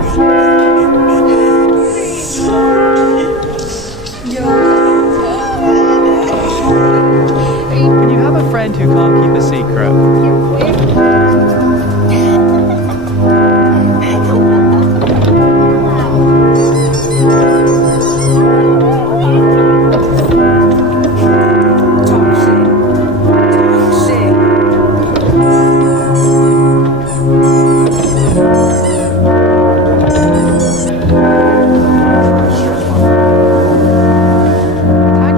When you have a friend who can't keep a secret,